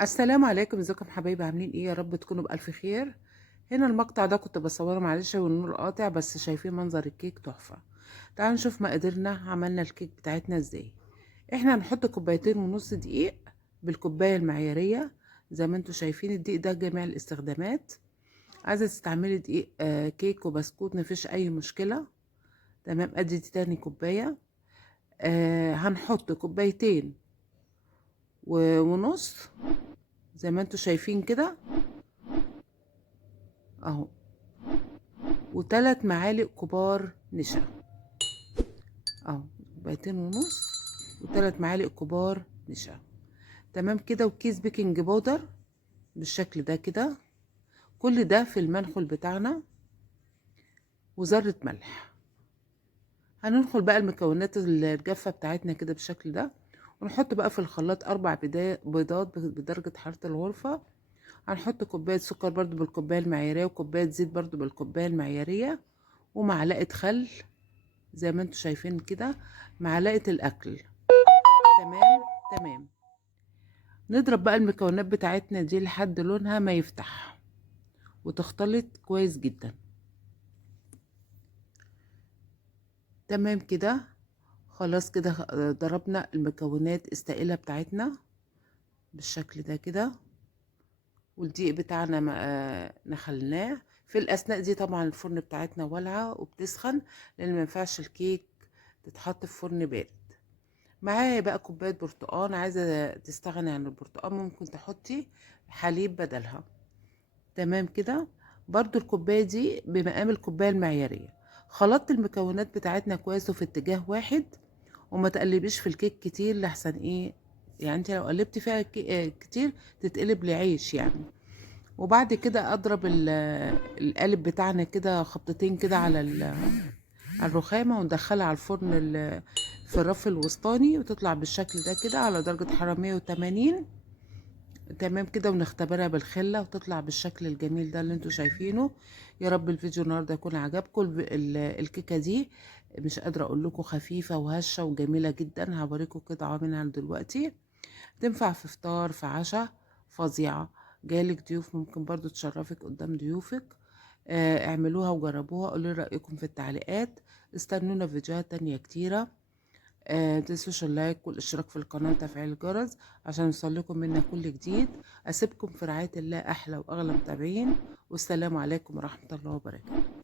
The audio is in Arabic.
السلام عليكم، ازيكم حبايبي؟ عاملين ايه؟ يا رب تكونوا بألف خير. هنا المقطع ده كنت بصوره، معلش والنور قاطع، بس شايفين منظر الكيك تحفة. تعالوا نشوف مقاديرنا، عملنا الكيك بتاعتنا ازاي. احنا هنحط كوبايتين ونص دقيق بالكوباية المعيارية. زي ما انتوا شايفين الدقيق ده جميع الاستخدامات. عايزة تستعملي دقيق كيك وبسكوت مفيش اي مشكلة. تمام، ادي دي تاني كوباية. هنحط كوبايتين ونص زي ما انتوا شايفين كده اهو، وثلاث معالق كبار نشا اهو، كوبايتين ونص وثلاث معالق كبار نشا. تمام كده، وكيس بيكنج باودر بالشكل ده كده. كل ده في المنخل بتاعنا، وذرة ملح. هندخل بقى المكونات الجافة بتاعتنا كده بالشكل ده، ونحط بقى في الخلاط 4 بيضات بدرجة حرارة الغرفة. هنحط كوباية سكر برضو بالكوباية المعيارية، وكوباية زيت برضو بالكوباية المعيارية، ومعلقة خل زي ما انتوا شايفين كده، معلقة الأكل. تمام. تمام. نضرب بقى المكونات بتاعتنا دي لحد لونها ما يفتح وتختلط كويس جدا. تمام كده، خلاص كده ضربنا المكونات السائلة بتاعتنا بالشكل ده كده، والدقيق بتاعنا نخلناه. في الأثناء دي طبعا الفرن بتاعتنا والعة وبتسخن، لأن ما ينفعش الكيك تتحط في فرن بارد. معايا بقى كوباية برتقان، عايزة تستغني عن البرتقان ممكن تحطي حليب بدلها. تمام كده، برضو الكوباية دي بمقام الكوباية المعيارية. خلطت المكونات بتاعتنا كويس وفي اتجاه واحد، وما تقلبيش في الكيك كتير لحسن ايه، يعني انت لو قلبتي فيها كتير تتقلب لعيش يعني. وبعد كده اضرب القالب بتاعنا كده خبطتين كده على على الرخامة، وندخلها على الفرن في الرف الوسطاني، وتطلع بالشكل ده كده على درجة حرارة 180. تمام كده، ونختبرها بالخلة وتطلع بالشكل الجميل ده اللي انتوا شايفينه. يا رب الفيديو النهارده يكون عجبكم. الكيكة دي مش قادرة اقول لكم خفيفة وهشة وجميلة جدا. هوريكم قطعة منها دلوقتي، تنفع في فطار في عشاء، فظيعة. جايلك ضيوف ممكن برضو تشرفك قدام ضيوفك. اعملوها وجربوها، قولوا لي رأيكم في التعليقات. استنونا في فيديوهات تانية كتيرة. متنسوش اللايك والاشتراك في القناة وتفعيل الجرس عشان يوصلكم منا كل جديد. اسيبكم في رعاية الله، احلى واغلى متابعين، والسلام عليكم ورحمة الله وبركاته.